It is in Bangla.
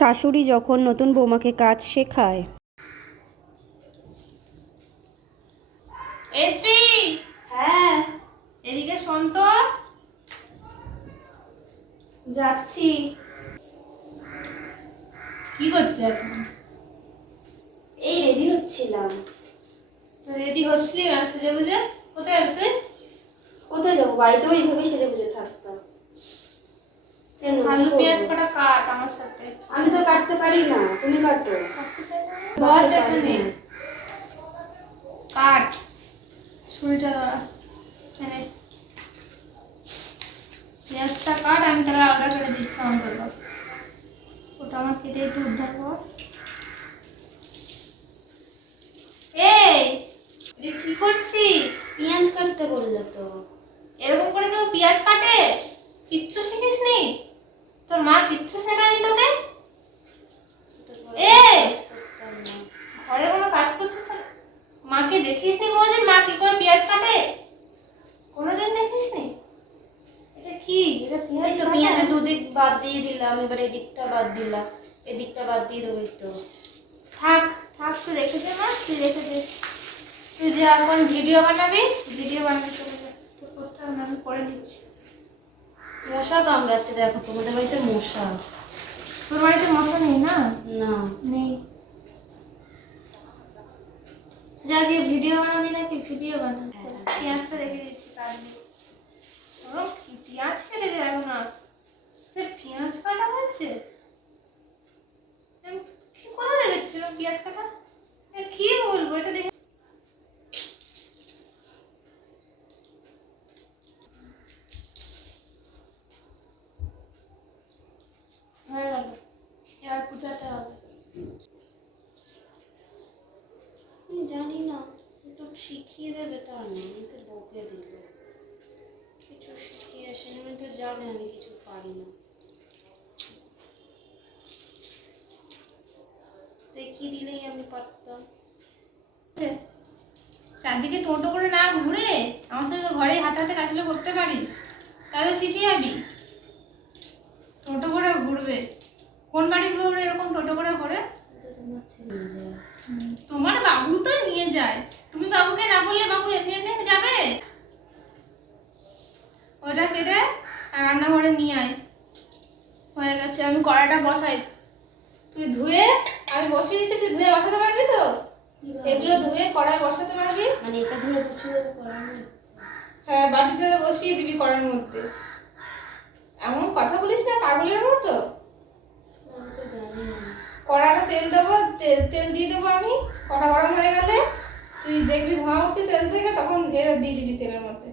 শাশুড়ি যখন নতুন বৌমাকে কাজ শেখায়। শ্রী, হ্যাঁ এদিকে শোন তো। যাচ্ছি। কি করছিস এখন? এই রেডি হচ্ছিলাম। রেডি হচ্ছিলি না সেজে গুজে? কোথায় আসতে? কোথায় যাবো? বাড়িতেও এইভাবেই সেজে গুজে থাকতাম। আলু পেঁয়াজ কাটা কাট আমার সাথে। আমি তো কাটতে পারি না, তুমি কাটো। বস এখানে কাট। ছুরিটা ধরা এনে পেঁয়াজটা কাট, আমি তাহলে আলাদা করে দিচ্ছি অন্তত। ওটা আমার কেটে একটু উদ্ধার কর। এই কি করছিস? পেঁয়াজ কাটতে বললে তো। এরকম করে কেউ পেঁয়াজ কাটে? কিচ্ছু শিখিসনি? তোর মা কিচ্ছু শেখায়নি তোকে? ঘরে কোনো কাজ করছিস? মাকে দেখিসনি কোনোদিন মা কি করে পেঁয়াজ কাটে? কোনোদিন দেখিসনি? এটা কি? এটা পেঁয়াজ? পেঁয়াজের দুদিক বাদ দিয়ে দিলাম, এবার এদিকটা বাদ দিলাম, এদিকটা বাদ দিয়ে দেবো। তো থাক থাক, তুই রেখে দে মা, তুই রেখে দে। তুই যে এখন ভিডিও বানাবি, ভিডিও বানাবি চলে যা। তোর করতে হবে না, আমি করে দিচ্ছি। মশা কামড়াচ্ছে, দেখো তোমাদের বাড়িতে মশা। তোর বাড়িতে মশা নেই না? না নেই। যা গিয়ে ভিডিও বানাবি নাকি? ভিডিও বানা। পেঁয়াজটা রেখে দিচ্ছি কাটবি। ওরম কি পেঁয়াজ কেটে যাবে না? পেঁয়াজ কাটা হয়েছে? কি কোথায় রেখেছিল পেঁয়াজ কাটা? কি বলবো এটা দেখে। হয়ে গেল, এবার কুচাতে হবে। জানি না, একটু শিখিয়ে দেবে। তার না আমাকে বকে দিল, কিছু শিখিয়ে আসেনি। আমি তো জানি আমি কিছু পারি না, দেখিয়ে দিলেই আমি পারতাম। চারদিকে টোটো করে না ঘুরে আমার সাথে তো ঘরে হাতে হাতে কাজগুলো করতে পারিস, তাহলে শিখে যাবি। টোটো করে ঘুরবে? কোন বাড়ির বউ এরকম টোটো করে ঘুরে? তোমার ছেলে যায়। তোমার বাবু তো নিয়ে যায়, তুমি বাবুকে না বললে বাবু এমনি এমনি যাবে? ওটা কেটে রান্নাঘরে নিয়ে আয়। হয়ে গেছে, আমি কড়াইটা বসাই। তুই ধুয়ে, আমি বসিয়ে দিচ্ছি, তুই ধুয়ে বসাতে পারবি তো? এগুলো ধুয়ে কড়াই বসাতে পারবি? মানে এটা ধরে বসিয়ে দেবো করানো? হ্যাঁ, বাটিতে বসিয়ে দিবি কড়াইয়ের মধ্যে। এমন কথা বলিস না পাগলের মতো। আমি তো জানি না। কড়াটা তেল দেবো, তেল দিয়ে দেবো আমি। কড়া গরম হয়ে গেলে তুই দেখবি ধোঁয়া উঠছে তেল থেকে, তখন এর দিয়ে দিবি তেলের মধ্যে।